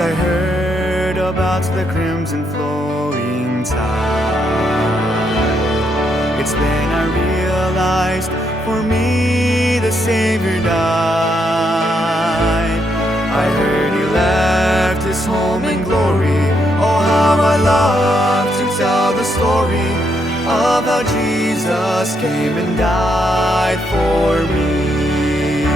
I heard about the crimson flowing tide, it's then I realized for me the Savior died. I heard he left his home in glory. Oh, how I love to tell the story of how Jesus came and died for me.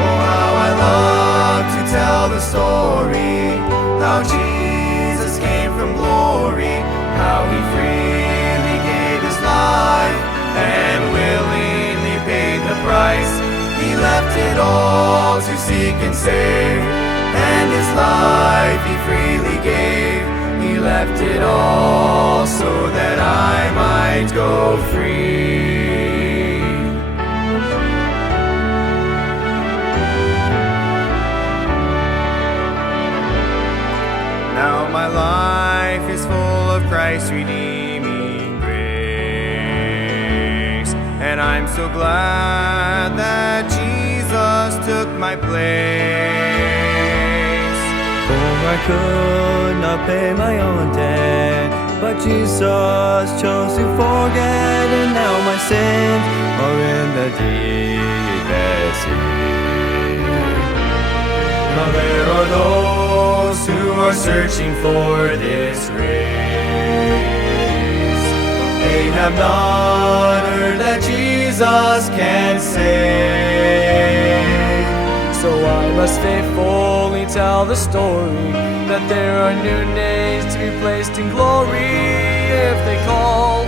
Oh, how I love to tell the story how Jesus came from glory, how he freely gave his life and willingly paid the price. He left it all to seek and save, and his life he freely gave. He left it all so that I might go free. Now my life is full of Christ's redeeming grace, and I'm so glad that Jesus took my place. For I could not pay my own debt, but Jesus chose to forget, and now my sins are in the deepest sea. Now there are those who are searching for this grace. They have not heard that Jesus can save. So I must faithfully tell the story that there are new names to be placed in glory if they call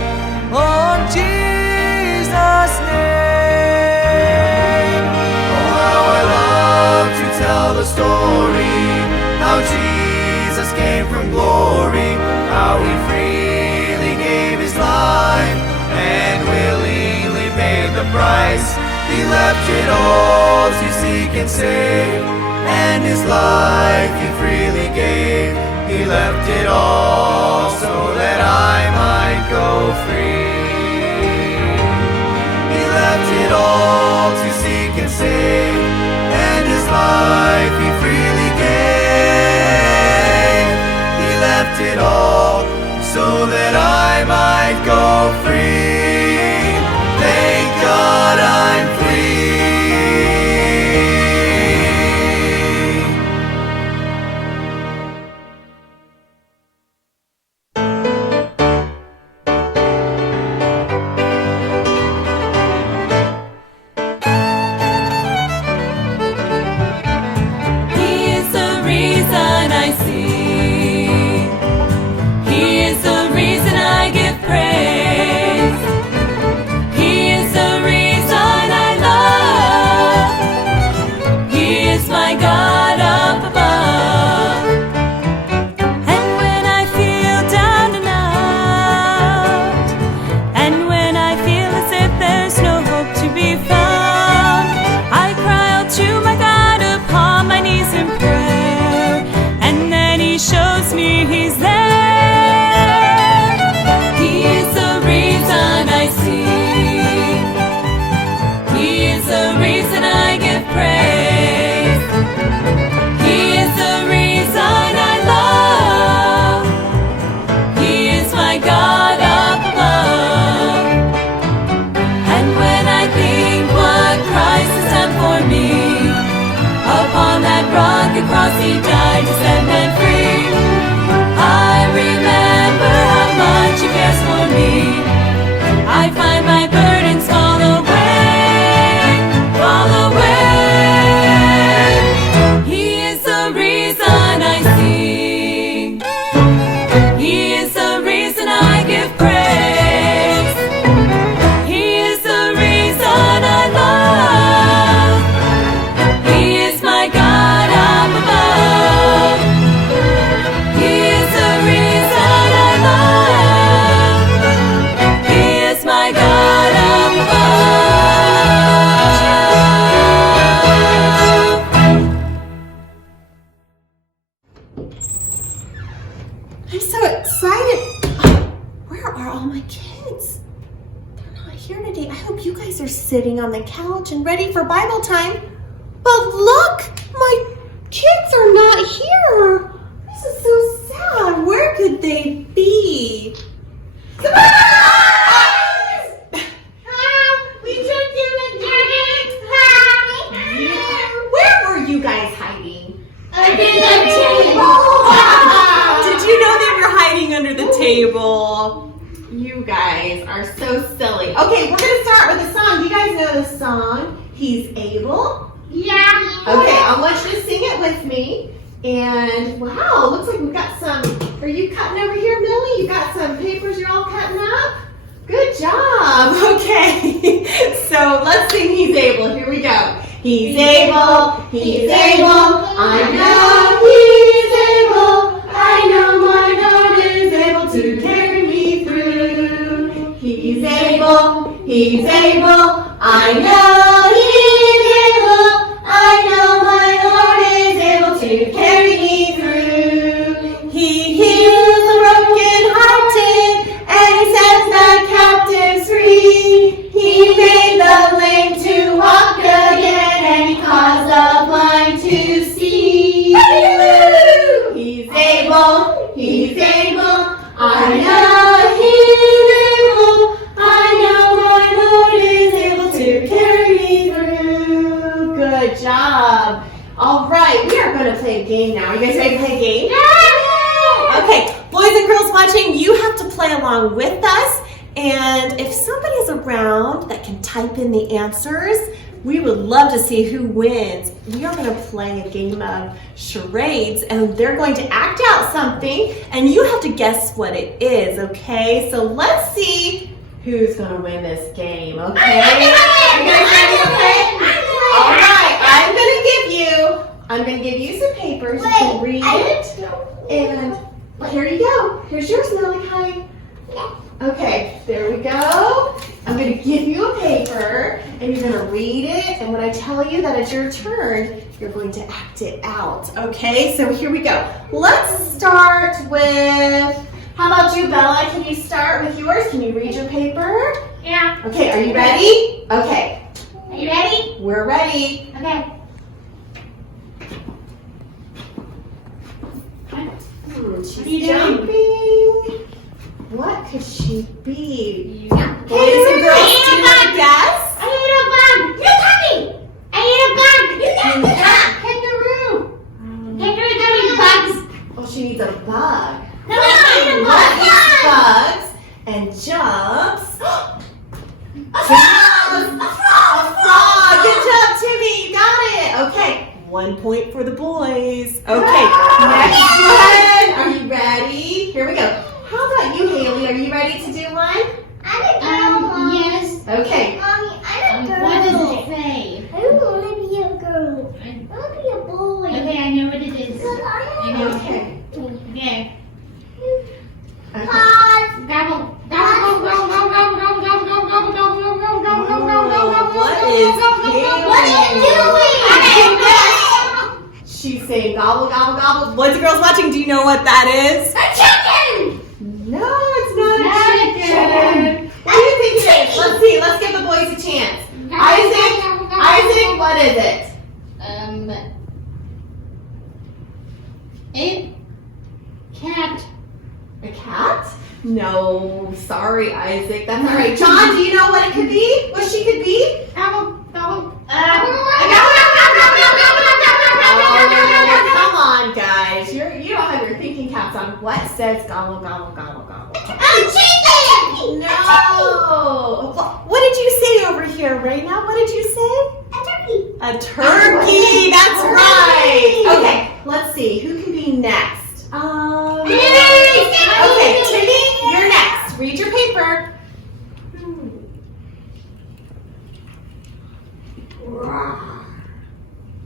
on Jesus' name. Oh, how I love to tell the story how Jesus came from glory, how he freely gave his life and willingly paid the price. He left it all to seek and save, and his life he freely gave. He left it all so that I might go free. He left it all to seek and save, and his life he freely gave. He left it all so that I might go free. Thank God I'm free. He is the reason I sing. He is the reason I give praise. He is the reason I love. He is my God up above. And when I feel down and out, and when I feel as if there's no hope to be found, I cry out to my God upon my knees in prayer, and then he shows me he's there. He is the reason I sing. He is the reason I give praise. He is the reason I love. He is my God up above. And when I think what Christ has done for me, upon that rugged cross he died to set men free, I remember how much he cares for me. I find my burdens fall away, fall away. He is the reason I sing. He is the reason I give praise. He is the reason I love. He is my God up above. He is the reason I love. He is my God up above. I'm so excited. Where are all my kids? They're not here today. I hope you guys are sitting on the couch and ready for Bible time. But look, my kids are not here. This is so sad. Where could they be? Surprise! We took you in Where were you guys hiding? Under the table. Did you know they were hiding under the table? You guys are so silly. Okay, we're gonna start with a song. Do you guys know the song? He's able. Yeah. Okay, I want you to sing it with me. And wow, looks like we've got some. Are you cutting over here, Millie? You got some papers you're all cutting up? Good job. Okay, so let's sing He's Able. Here we go. He's able, he's able. I know he's able. I know my God is able to carry me through. He's able, he's able. I know he's able. I know my Lord is able to carry me through. He heals the brokenhearted and he sets the captives free. He made the lame to walk again and he caused the blind to see. He's able, he's able. I know he's able. I know my Lord is able to carry me through. Good job. All right, we are going to play a game now. Are you guys ready to play a game? Yeah! Okay, boys and girls watching, you have to play along with us. And if somebody's around that can type in the answers, we would love to see who wins. We are going to play a game of charades, and they're going to act out something, and you have to guess what it is, okay? So let's see who's going to win this game, okay? You guys ready to play? All right, I'm going to give you some papers. You can read it. And here you go. Here's yours, Malachi. Okay, there we go. I'm going to give you a paper, and you're going to read it, and when I tell you that it's your turn, you're going to act it out, okay? So here we go. Let's start with, how about you, Bella? Can you start with yours? Can you read your paper? Yeah. Okay, are you ready? Okay. Are you ready? We're ready. Okay. She's jumping. What could she be? Boys and girls, do you want to guess? I need a bug. You're coming. I need a bug. Kangaroo. Kangaroo don't eat bugs. Oh, she needs a bug. No, I need a What bug. eats bugs and jumps? A frog! Good job, Timmy. You got it. Okay, 1 point for the boys. Okay, next one. Are you ready? Here we go. How about you, Haley? Are you ready to do one? Yes. Okay. Mommy, I'm a girl. What does it say? I don't want to be a girl. I want to be a boy. Okay, I know what it is. Because I am Okay. Okay. Okay. Pause. Gobble. Gobble, gobble, gobble, gobble, gobble, gobble, gobble, gobble, gobble, gobble, gobble, gobble, gobble, What gobble, is gobble, Haley? gobble, What are you doing? She's saying gobble, gobble, gobble. Boys and girls watching, do you know what that is? A chicken. No, it's not a Not a chicken. chicken. What do you think it is? Let's see. Let's give the boys a chance. Isaac, what is it? A cat. A cat? No, sorry, Isaac. That's all right. John, do you know what it could be? What she could be? Gobble, gobble. Oh, come on, guys. You don't have your thinking caps on. What says gobble, gobble, gobble, gobble? A chicken. No. What did you say over here, Raina? What did you say? A turkey. A turkey. That's right. Okay, let's see. Who can be next? Okay, Timmy, you're next. Read your paper.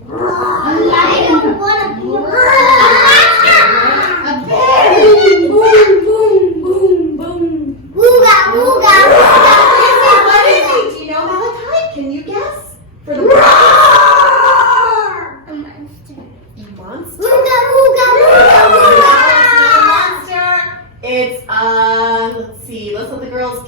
I don't want to be a A bear. Boom, boom, boom, boom. Wooga, wooga, wooga. What is it? Do you know, Malachi? Can you guess? For the A monster. monster. Wooga, wooga, wooga, No, wooga. it's not a monster. It's let's see. Let's let the girls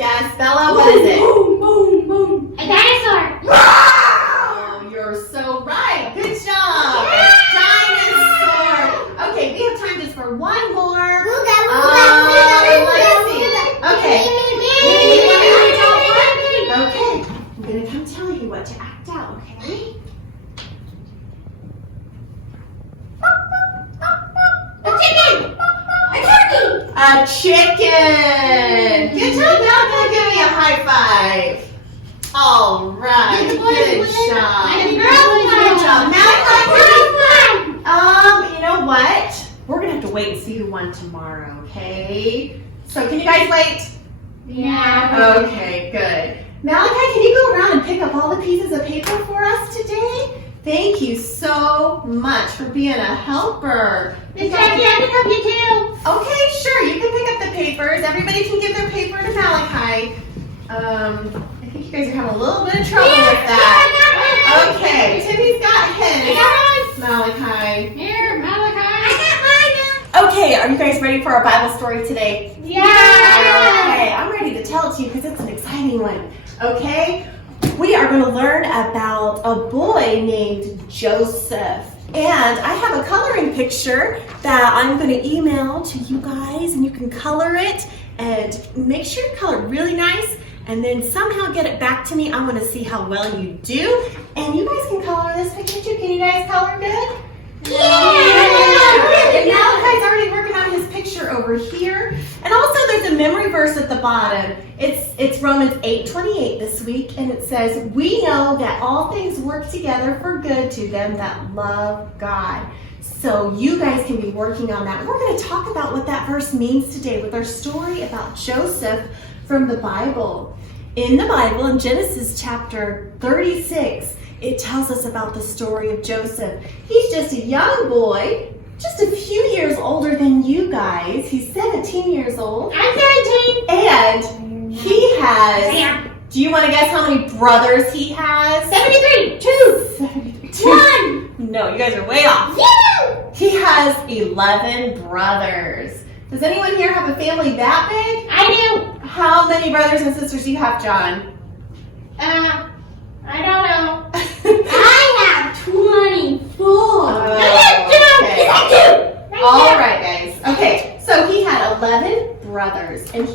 for one more. Wooga, Let's see. Okay. You want to act out one? Okay. I'm going to come tell you what to act out, okay? A chicken. A turkey. A chicken. Good job, Malcolm. Give me a high five. All right. Good job. Good job. Malachi, you know what? We're going to have to wait and see who won tomorrow, okay? So can you guys wait? Yeah. Okay, good. Malachi, can you go around and pick up all the pieces of paper for us today? Thank you so much for being a helper. Miss Jackie, I can help you too. Okay, sure. You can pick up the papers. Everybody can give their paper to Malachi. I think you guys are having a little bit of trouble with that. Okay, Timmy's got his. Malachi. Here, Malachi. I got mine. Okay, are you guys ready for our Bible story today? Yeah. Okay, I'm ready to tell it to you because it's an exciting one. Okay, we are going to learn about a boy named Joseph. And I have a coloring picture that I'm going to email to you guys, and you can color it and make sure you color it really nice and then somehow get it back to me. I want to see how well you do. And you guys can color this picture too. Can you guys color good? Yeah. And Malachi's already working on his picture over here. And also there's a memory verse at the bottom. It's Romans 8:28 this week, and it says, "We know that all things work together for good to them that love God." So you guys can be working on that. We're going to talk about what that verse means today with our story about Joseph from the Bible. In the Bible, in Genesis chapter 36, it tells us about the story of Joseph. He's just a young boy, just a few years older than you guys. He's 17 years old. I'm 17. And he has, do you want to guess how many brothers he has? 73. 2. 72. 1. No, you guys are way off. 0. He has 11 brothers. Does anyone here have a family that big? I do. How many brothers and sisters do you have, John? I don't know. I have 24. Okay. All right, guys. Okay, so he had 11 brothers, and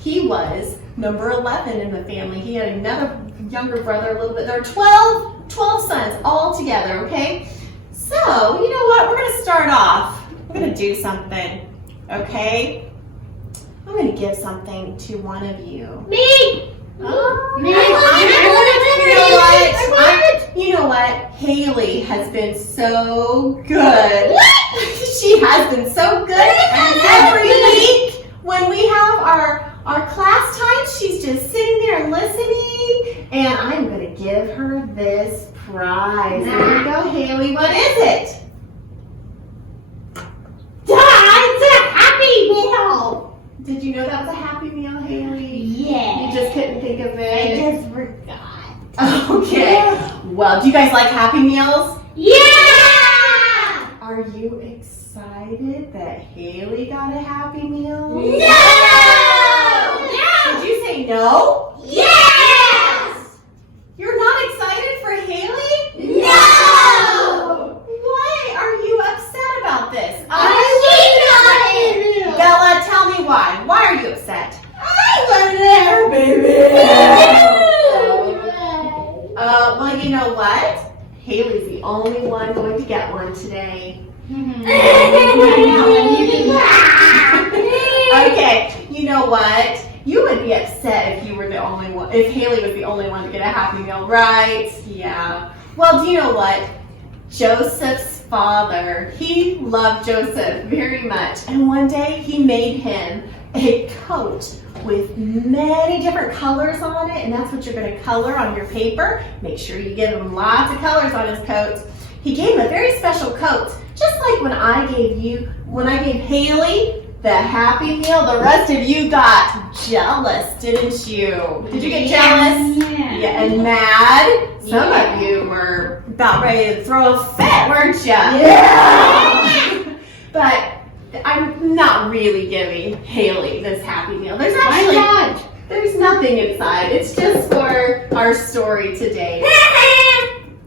he was number 11 in the family. He had another younger brother a little bit. There are 12 sons all together, okay? So, you know what? We're going to start off. We're going to do something, okay? I'm going to give something to one of you. Me. Oh, Me. You know what? Haley has been so good. She has been so good. And every week when we have our class time, she's just sitting there and listening. And I'm going to give her this prize. There you go, Haley. What is it? It's a Happy Meal. Did you know that was a Happy Meal, Haley? Yeah. You just couldn't think of I it? just forgot. Okay. Well, do you guys like Happy Meals? Yeah. Are you excited that Haley got a Happy Meal? No. Did you say no? Yes. You're not excited for Haley? No. Why are you upset about this? I Bella, tell me why. Why are you upset? wanted her baby. Well, you know what? Haley's the only one going to get one today. Okay, you know what? You would be upset if you were the only one, if Haley was the only one to get a Happy Meal, right? Yeah. Well, do you know what? Joseph's father, he loved Joseph very much. And one day he made him a coat with many different colors on it. And that's what you're going to color on your paper. Make sure you give him lots of colors on his coat. He gave him a very special coat. Just like when I gave Haley the Happy Meal, the rest of you got jealous, didn't you? Did you get jealous? Yeah, and mad? Some of you were about ready to throw a fit, weren't you? Yeah! But I'm not really giving Haley this Happy Meal. There's there's nothing inside. It's just for our story today.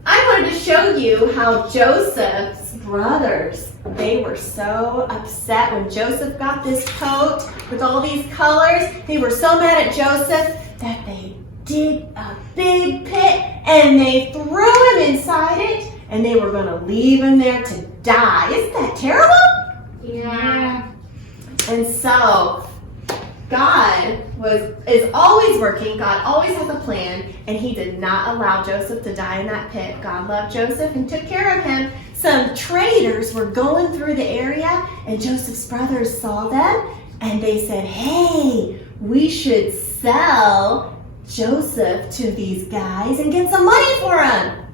I wanted to show you how Joseph's brothers they were so upset when Joseph got this coat with all these colors. They were so mad at Joseph that they dig a big pit and they threw him inside it, and they were going to leave him there to die. Isn't that terrible? Yeah. And so God is always working. God always has a plan, and he did not allow Joseph to die in that pit. God loved Joseph and took care of him. Some traders were going through the area, and Joseph's brothers saw them, and they said, hey, we should sell Joseph to these guys and get some money for him.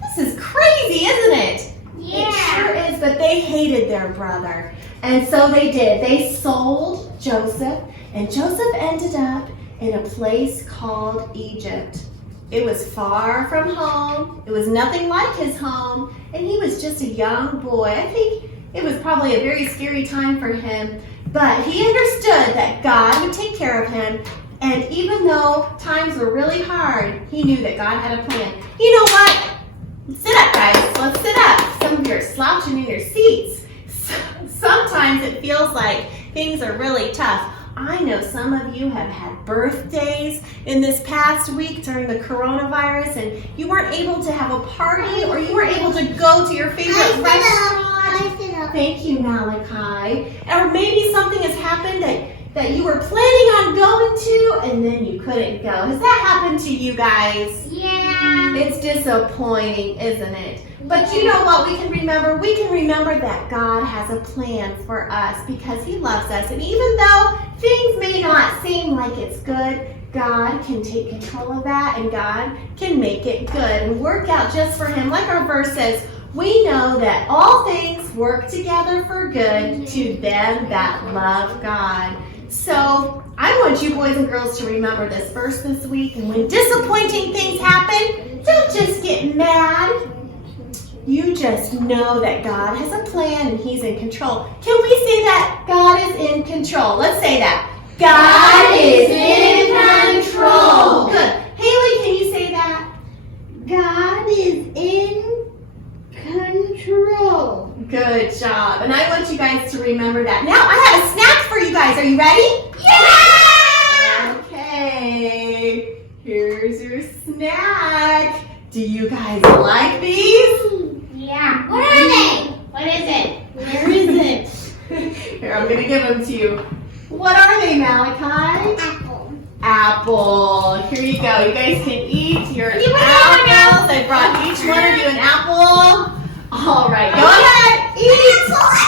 This is crazy, isn't it? Yeah. It sure is, but they hated their brother. And so they did. They sold Joseph, and Joseph ended up in a place called Egypt. It was far from home. It was nothing like his home, and he was just a young boy. I think it was probably a very scary time for him, but he understood that God would take care of him, and even though times were really hard, he knew that God had a plan. You know what? Sit up, guys. Let's sit up. Some of you are slouching in your seats. Sometimes it feels like things are really tough. I know some of you have had birthdays in this past week during the coronavirus, and you weren't able to have a party, or you weren't able to go to your favorite restaurant. Thank you, Malachi. Or maybe something has happened that you were planning on going to, and then you couldn't go. Has that happened to you guys? Yeah. It's disappointing, isn't it? But you know what we can remember? We can remember that God has a plan for us because he loves us. And even though things may not seem like it's good, God can take control of that, and God can make it good and work out just for him. Like our verse says, we know that all things work together for good to them that love God. So I want you boys and girls to remember this verse this week. And when disappointing things happen, don't just get mad. You just know that God has a plan and he's in control. Can we say that? God is in control. Let's say that. God is in control. Good. Haley, can you say that? God is in control. Good job. And I want you guys to remember that. Now I have a snack for you guys. Are you ready? Yeah! Okay. Here's your snack. Do you guys like these? Yeah. What are they? What is it? Where is it? Here, I'm going to give them to you. What are they, Malachi? Apple. Apple. Here you go. You guys can eat your You apples. I brought each one of you an apple. All right. Go ahead. Eat.